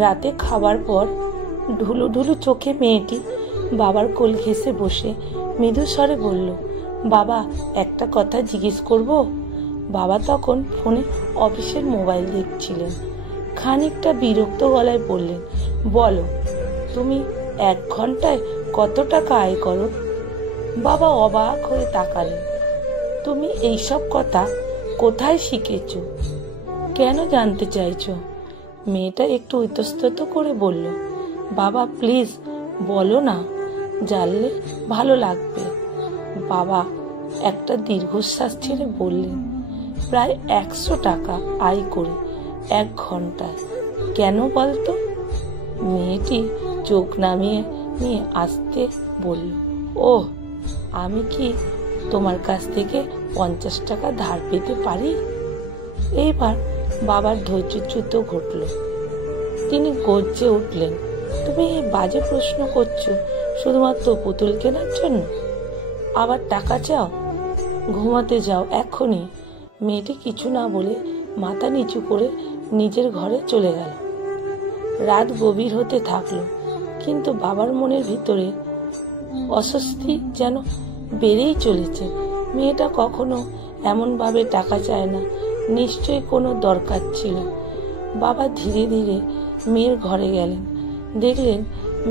রাতে খাবার পর ঢুলু ঢুলু চোখে মেয়েটি বাবার কোল ঘেঁষে বসে মৃদু স্বরে বলল, বাবা একটা কথা জিজ্ঞেস করব? বাবা তখন ফোনে অফিসের মোবাইল দেখছিলেন। খানিকটা বিরক্ত গলায় বললেন, বলো, তুমি 1 ঘন্টায় কত টাকা আয় করো? বাবা অবাক হয়ে তাকালেন। তুমি এইসব কথা কোথায় শিখেছ? কেন জানতে চাইছো? মেয়েটা একটু ইতস্তত করে বলল, বাবা প্লিজ বলো না, জানলে ভালো লাগবে। বাবা একটা দীর্ঘশ্বাস ছেড়ে বললেন, প্রায় 100 টাকা আয় করি 1 ঘন্টায়। কেন বলতো? মেয়েটি চোখ নামিয়ে নিয়ে আসতে বলল, ওহ, আমি কি তোমার কাছ থেকে 50 টাকা ধার পেতে পারি? এইবার বাবার ধৈর্যচ্যুত ঘটল। তিনি গর্জে উঠলেন, তুমি এই বাজে প্রশ্ন করছো শুধুমাত্র পুতুল কেনার জন্য? আবার টাকা চাও? ঘুমাতে যাও এখনই। মেয়েটি কিছু না বলে মাথা নিচু করে নিজের ঘরে চলে গেল। রাত গভীর হতে থাকলো, কিন্তু বাবার মনের ভিতরে অস্বস্তি যেন বেড়েই চলেছে। মেয়েটা কখনো এমন ভাবে টাকা চায় না, নিশ্চয়ই কোনো দরকার ছিল। বাবা ধীরে ধীরে মেয়ের ঘরে গেলেন, দেখলেন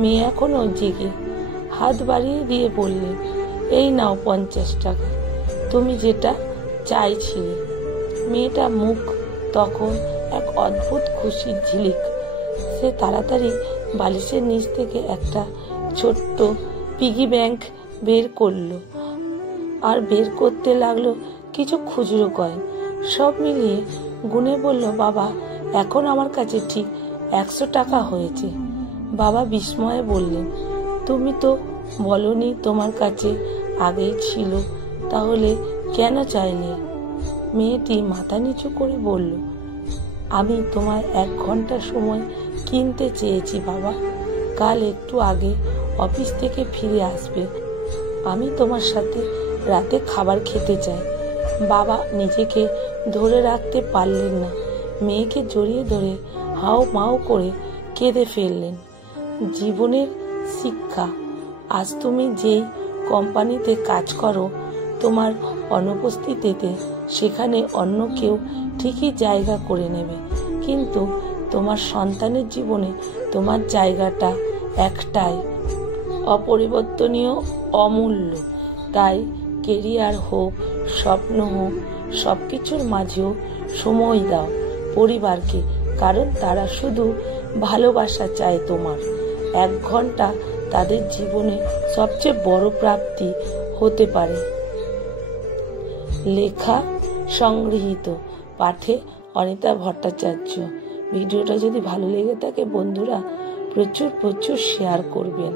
মেয়ে এখনো জেগে। হাত বাড়িয়ে দিয়ে বললেন, এই নাও 50 টাকা, তুমি যেটা চাইছিলে। মেয়েটা মুখ তখন এক অদ্ভুত খুশির ঝিলিক। সে তাড়াতাড়ি বালিশের নিচ থেকে একটা ছোট্ট পিগি ব্যাংক বের করলো আর বের করতে লাগলো কিছু খুচরো কয়েন। সব মিলিয়ে গুনে বলল, বাবা এখন আমার কাছে ঠিক 100 টাকা হয়েছে। বাবা বিস্ময়ে বললেন, তুমি তো বলনি তোমার কাছে আগেই ছিল, তাহলে কেন চাইলে? মেয়েটি মাথা নিচু করে বলল, আমি তোমার 1 ঘন্টা সময় কিনতে চেয়েছি বাবা। কাল একটু আগে অফিস থেকে ফিরে আসবে, আমি তোমার সাথে রাতে খাবার খেতে চাই। বাবা নিজেকে ধরে রাখতে পারলেন না, মেয়েকে জড়িয়ে ধরে হাও মাও করে কেঁদে ফেললেন। জীবনের শিক্ষা। আজ তুমি যেই কোম্পানিতে কাজ করো, তোমার অনুপস্থিতিতে সেখানে অন্য কেউ ঠিকই জায়গা করে নেবে, কিন্তু তোমার সন্তানের জীবনে তোমার জায়গাটা একটাই, অপরিবর্তনীয়, অমূল্য। তাই কেরিয়ার হোক, স্বপ্ন হোক, সবকিছুর মাঝেও সময় দাও পরিবারকে, কারণ তারা শুধু ভালোবাসা চায় তোমার। 1 ঘন্টা তাদের জীবনে সবচেয়ে বড় প্রাপ্তি হতে পারে। লেখা সংগৃহীত, পাঠে অনিতা ভট্টাচার্য। ভিডিওটা যদি ভালো লেগে থাকে বন্ধুরা প্রচুর শেয়ার করবেন।